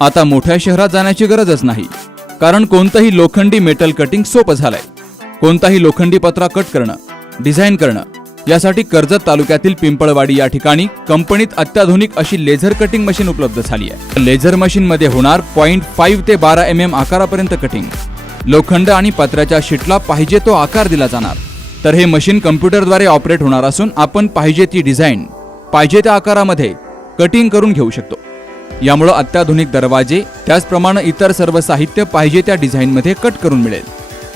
आता मोठ्या शहरात जाण्याची गरजच नाही, कारण कोणतंही लोखंडी मेटल कटिंग सोपं झालंय. कोणताही लोखंडी पत्रा कट करणं, डिझाईन करणं यासाठी कर्जत तालुक्यातील पिंपळवाडी या ठिकाणी कंपनीत अत्याधुनिक अशी लेझर कटिंग मशीन उपलब्ध झाली आहे. लेझर मशीन मध्ये होणार 0.5 ते 12 mm आकारापर्यंत कटिंग. लोखंड आणि पत्र्याच्या शीटला पाहिजे तो आकार दिला जाणार. तर हे मशीन कम्प्युटरद्वारे ऑपरेट होणार असून आपण पाहिजे ती डिझाईन पाहिजे त्या आकारामध्ये कटिंग करून घेऊ शकतो. यामुळे अत्याधुनिक दरवाजे त्याचप्रमाणे इतर सर्व साहित्य पाहिजे त्या डिझाईनमध्ये कट करून मिळेल.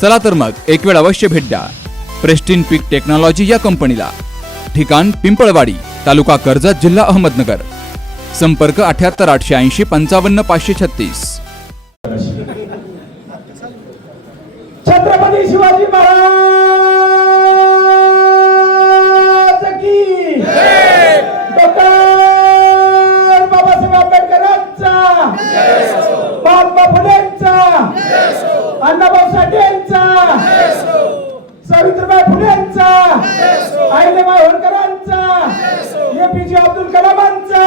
चला तर मग एक वेळ अवश्य भेट द्या प्रेस्टिन पीक टेक्नॉलॉजी या कंपनीला. ठिकाण पिंपळवाडी, तालुका कर्जत, जिल्हा अहमदनगर. संपर्क 78 880 55 536. छत्रपती शिवाजी महाराज की जय. डॉक्टर बाबासाहेब आंबेडकरांचा, महात्मा फुलेंचा, अण्णाभाऊ साठेंचा, सावित्रीबाई फुलेंचा, अहिल्याबाई होळकरांचा, एपीजे अब्दुल कलामांचा,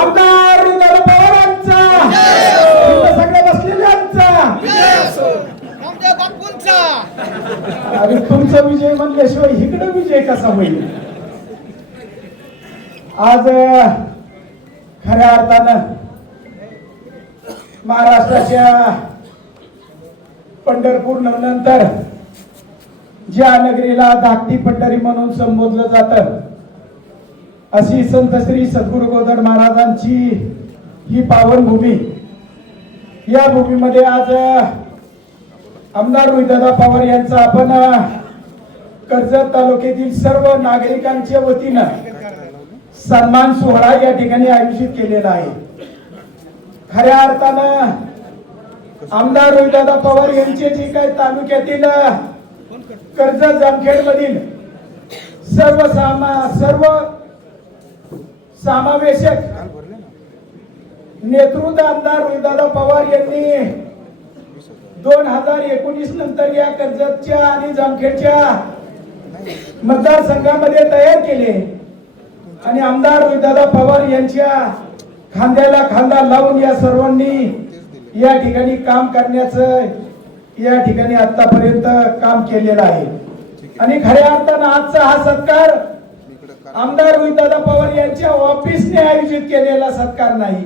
आमदार दादा पवारांचा, सगळ्या बसलेल्यांचा. अरे तुमचा विजय म्हणल्याशिवाय इकडे विजय कसा होईल. आज खऱ्या अर्थानं महाराष्ट्राच्या पंढरपूर नंतर ज्या नगरीला धाकटी पंढरी म्हणून संबोधलं जातं, अशी संत श्री सद्गुरु गोदड महाराजांची ही पावनभूमी. या भूमीमध्ये आज आमदार रोहितदादा पवार यांचा आपण कर्जत तालुक्यातील सर्व नागरिकांच्या वतीनं सन्मान सोहळा या ठिकाणी आयोजित केलेला आहे. खऱ्या अर्थानं आमदार रोहितदादा पवार यांचे जे काही तालुक्यातील कर्जत जामखेड मधील सर्व समावेशक नेतृत्व आमदार रोहितदादा पवार यांनी 2019 नंतर या कर्जतच्या आणि जामखेडच्या मतदारसंघामध्ये तयार केले आणि आमदार रोहितदादा पवार यांच्या खांद्याला खांदा लावून या सर्वांनी या ठिकाणी काम करण्याचं या ठिकाणी आतापर्यंत काम केलेलं आहे. आणि खऱ्या अर्थानं आजचा हा सत्कार आमदार रोहितदादा पवार यांच्या ऑफिसने आयोजित केलेला सत्कार नाही.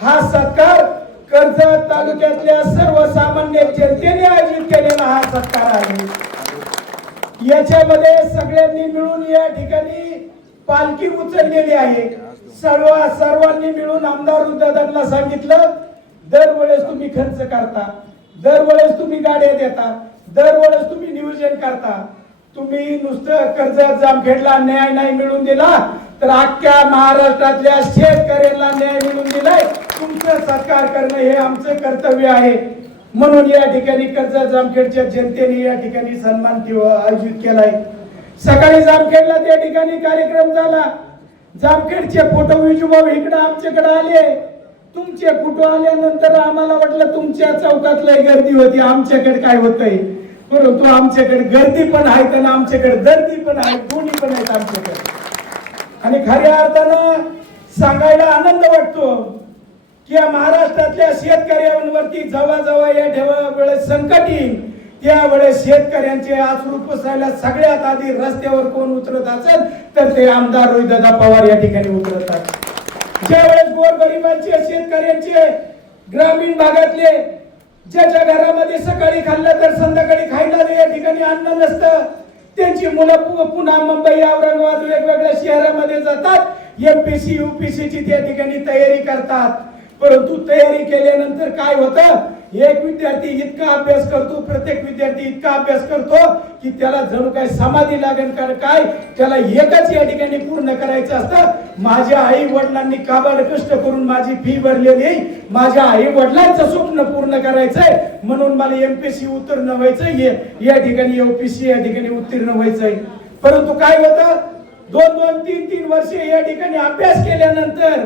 हा सत्कार कर्जत तालुक्यातल्या सर्वसामान्य जनतेने आयोजित केलेला हा सत्कार आहे. याच्यामध्ये सगळ्यांनी मिळून या ठिकाणी पालखी उचललेली आहे. सर्वांनी मिळून आमदार रोहितदादांना सांगितलं, दरवेळेस तुम्ही खर्च करता, दरवेळेस तुम्ही गाड्या देता, दरवेळेस तुम्ही नियोजन करता, तुम्ही नुसतं कर्जत जामखेडला न्याय नाही मिळून दिला तर अख्ख्या महाराष्ट्रातल्या शेतकऱ्यांना न्याय मिळून दिलाय. तुमचं सत्कार करणं हे आमचं कर्तव्य आहे. म्हणून या ठिकाणी कर्जत जामखेडच्या जनतेने या ठिकाणी सन्मान आयोजित केलाय. सकाळी जामखेडला त्या ठिकाणी कार्यक्रम झाला. जामखेडचे फोटो विजूभाऊ इकडे आमच्याकडे आले. तुमचे फोटो आल्यानंतर आम्हाला वाटलं तुमच्या चौकात लय गर्दी होती, आमच्याकडे काय होतंय. परंतु आमच्याकडे गर्दी पण आहे आणि आमच्याकडे गर्दी पण आहे, दोन्ही पण आहेत आमच्याकडे. आणि खऱ्या अर्थानं सांगायला आनंद वाटतो की या महाराष्ट्रातल्या शेतकऱ्यांवरती जेव्हा या वेळेस संकट येईल त्यावेळेस शेतकऱ्यांचे अश्रू पुसायला सगळ्यात आधी रस्त्यावर कोण उतरत असेल तर ते आमदार रोहितदादा पवार या ठिकाणी उतरतात. ज्यावेळेस गोरगरिबांचे, शेतकऱ्यांचे, ग्रामीण भागातले ज्याच्या घरामध्ये सकाळी खाल्लं तर संध्याकाळी खायला या ठिकाणी अन्न नसतं, त्यांची मुलं पुन्हा मुंबई, औरंगाबाद वेगवेगळ्या शहरामध्ये जातात, एमपीसी यूपीसीची त्या ठिकाणी तयारी करतात. परंतु तयारी केल्यानंतर काय होतं, एक विद्यार्थी इतका अभ्यास करतो, प्रत्येक विद्यार्थी इतका अभ्यास करतो की त्याला जणू काय समाधी लागेल काय, त्याला एकच या ठिकाणी पूर्ण करायचं असतं. माझ्या आई वडिलांनी काबाड कष्ट करून माझी फी भरलेली, माझ्या आई वडिलांचं स्वप्न पूर्ण करायचंय म्हणून मला एमपीसी उत्तीर्ण व्हायचंय, या ठिकाणी यूपीसी या ठिकाणी उत्तीर्ण व्हायचंय. परंतु काय होतं, 2-2, 3-3 वर्षे या ठिकाणी अभ्यास केल्यानंतर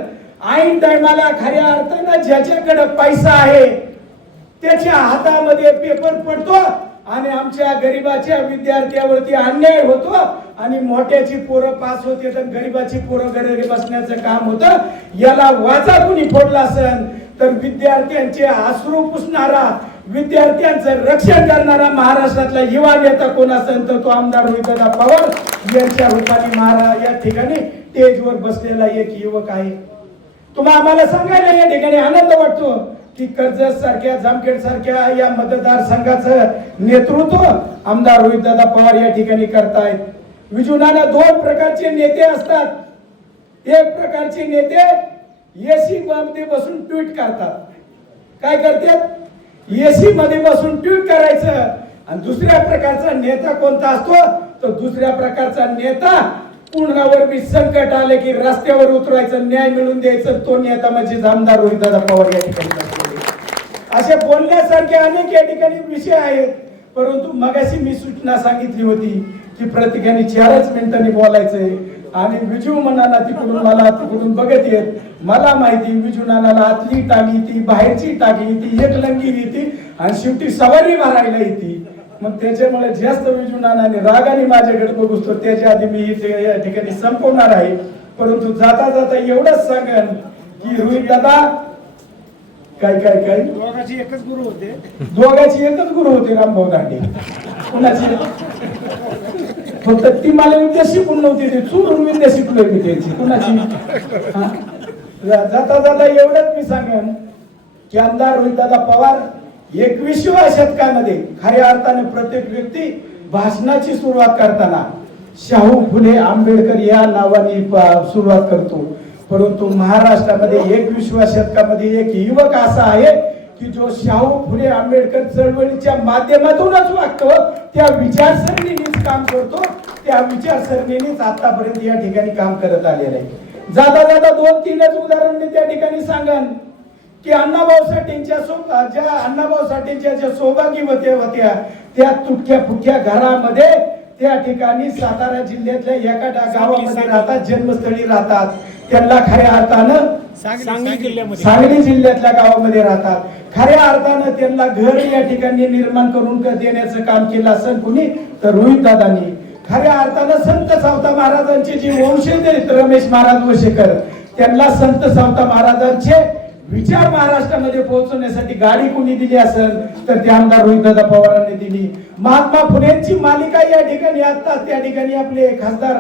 ऐन टायमाला खऱ्या अर्थानं ज्याच्याकडे पैसा आहे त्याच्या हातामध्ये पेपर पडतो आणि आमच्या गरीबाच्या विद्यार्थ्यावरती अन्याय होतो आणि मोठ्याची पोरं पास होते तर गरीबाची पोरं घरी बसण्याचं काम होतं. याला वाचा कुणी फोडला असेल तर विद्यार्थ्यांचे अश्रू पुसणारा, विद्यार्थ्यांचं रक्षण करणारा महाराष्ट्रातला युवा नेता कोण असेल तर तो आमदार रोहितदादा पवार यांच्या रूपाने या ठिकाणी स्टेजवर बसलेला एक युवक आहे. तुम्हाला आम्हाला सांगायला या ठिकाणी आनंद वाटतो की कर्जत सारख्या, जामखेड सारख्या या मतदारसंघाचं नेतृत्व आमदार रोहितदादा पवार या ठिकाणी करतायत. विजुनाला दोन प्रकारचे नेते असतात. एक प्रकारचे नेते एसी मध्ये बसून ट्विट करतात. काय करतात? एसी मध्ये बसून ट्विट करायचं. आणि दुसऱ्या प्रकारचा नेता कोणता असतो? तर दुसऱ्या प्रकारचा नेता पूर्णावर बी संकट आले की रस्त्यावर उतरायचं, न्याय मिळून द्यायचं. तो नेता म्हणजे आमदार रोहितदादा पवार या ठिकाणी. असे बोलण्यासारखे अनेक या ठिकाणी विषय आहेत. परंतु मगाशी मी सूचना सांगितली होती की प्रत्येकाने 4च मिनिटांनी बोलायचंय. आणि विजू मनाला तिकडून मला तिकडून बघत येत. मला माहिती विजू नानाला आतली टाकी येते, बाहेरची टाकी येते, एक लंगी येते आणि शेवटी सवारी भरायला येते. मग त्याच्यामुळे जास्त विजू नानाने रागाने माझ्याकडे बघतो. त्याच्या आधी मी या ठिकाणी संपवणार आहे. परंतु जाता जाता एवढंच सांगेन की रोहित दादा काय काय काय दोघांची एकच गुरु होते. दोघांची एकच गुरु होते रामभाऊ दांडे. कुणाची? फक्त ती मला विद्या शिकून नव्हती, ती चुरून विद्या शिकलोय मी त्याची. कुणाची? जाता जाता एवढंच मी सांगेन की आमदार रोहितदादा पवार 21व्या शतकामध्ये खऱ्या अर्थाने प्रत्येक व्यक्ती भाषणाची सुरुवात करताना शाहू फुले आंबेडकर या नावाने सुरुवात करतो. परंतु महाराष्ट्रामध्ये 21व्या शतकामध्ये एक युवक असा आहे की जो शाहू फुले आंबेडकर चळवळीच्या माध्यमातूनच वागतो, त्या विचारसरणीनेच काम करतो, त्या विचारसरणीनेच आतापर्यंत या ठिकाणी काम करत आलेलं आहे. जाता जाता 2-3च उदाहरण मी त्या ठिकाणी सांगन की अण्णाभाऊ साठेंच्या ज्या अण्णाभाऊ साठेंच्या ज्या सौभाग्यवती होत्या त्या तुटक्या फुटक्या घरामध्ये त्या ठिकाणी सातारा जिल्ह्यातल्या एका गावामध्ये राहतात, जन्मस्थळी राहतात. त्यांना खऱ्या अर्थानं सांगली जिल्ह्यातल्या गावामध्ये राहतात. खऱ्या अर्थानं त्यांना घर या ठिकाणी निर्माण करून देण्याचं काम केलं असेल कुणी तर रोहितदादांनी. खऱ्या अर्थानं संत सावता महाराजांचे जे वंशज आहेत रमेश महाराज वशेकर, त्यांना संत सावता महाराजांचे विचार महाराष्ट्रामध्ये पोहोचवण्यासाठी गाडी कोणी दिली असेल तर ते आमदार रोहितदादा पवारांनी दिली. महात्मा फुलेंची मालिका या ठिकाणी आता त्या ठिकाणी आपले खासदार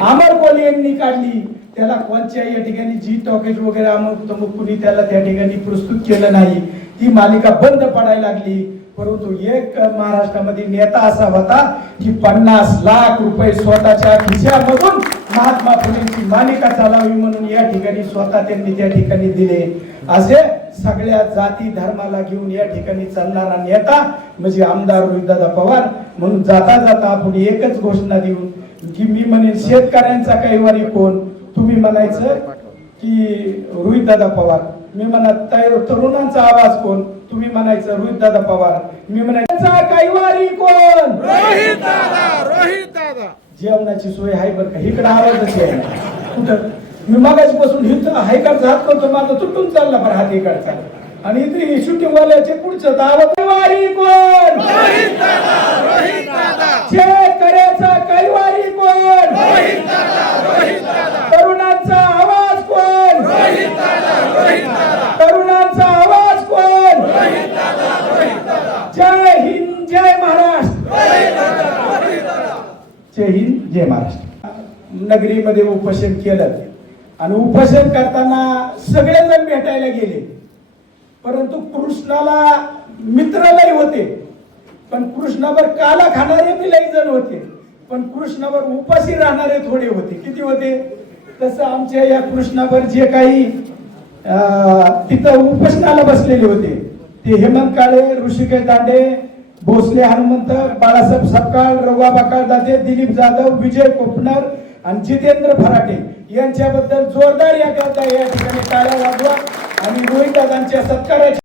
अमर कोल्हे यांनी काढली. त्याला कोणत्या या ठिकाणी जी टॉकेज वगैरे अमुक कुणी त्याला त्या ठिकाणी प्रस्तुत केलं नाही. ती मालिका बंद पडायला लागली. परंतु एक महाराष्ट्रामध्ये नेता असा होता की 50 लाख रुपये स्वतःच्या खिशामधून महात्मा फुलेंची मालिका चालावी म्हणून या ठिकाणी स्वतः त्यांनी त्या ठिकाणी दिले. असे सगळ्या जाती धर्माला घेऊन या ठिकाणी चालणारा नेता म्हणजे आमदार रोहितदादा पवार. म्हणून जाता जाता आपण एकच घोषणा देऊन की मी म्हणेन शेतकऱ्यांचा कैवारी कोण, तुम्ही म्हणायचं की रोहितदादा पवार. मी म्हणत तरुणांचा आवाज कोण, तुम्ही म्हणायचं रोहितदादा पवार. मी म्हणायचा कैवारी कोण, रोहितदादा. रोहितदादा. जेवणाची सोय आहे बरं का, इकडे आवाजच आहे कुठं. मी मगाची बसून इथं हायकडचा हात करतो, माझा तुटून चालला बरं हात इकडचा. आणि इथे शूटिंग वाल्याचे पुढचं आवाज कैवारी कोण, रोहितदादा. रोहितदादा. शेतकऱ्याचा कैवारी कोण, रोहितदादा. रोहितदादा. तरुणांचा आवाज कोण, रोहितदादा. रोहितदादा. तरुणांचा आवाज कोण. रोहितदादा. रोहितदादा. जय हिंद, जय महाराष्ट्र. रोहितदादा. रोहितदादा. जय हिंद, जय महाराष्ट्र. नगरीमध्ये उपोषण केलं आणि उपोषण करताना सगळेजण भेटायला गेले. परंतु कृष्णाला मित्रलय होते, पण कृष्णावर काला खाणारे बी लई जण होते, पण कृष्णावर उपाशी राहणारे थोडे होते. किती होते? तसं आमच्या या कृष्णावर जे काही तिथं उपोषणाला बसलेले होते ते हेमंत काळे, ऋषिकेश दांडे, भोसले हनुमंत, बाळासाहेब सपकाळ, रघुआबा काळदाते, दिलीप जाधव, विजय कोपनर आणि जितेंद्र फराटे यांच्याबद्दल जोरदार या ठिकाणी टाळ्या वाजवा आणि रोहितदादांच्या सत्काराची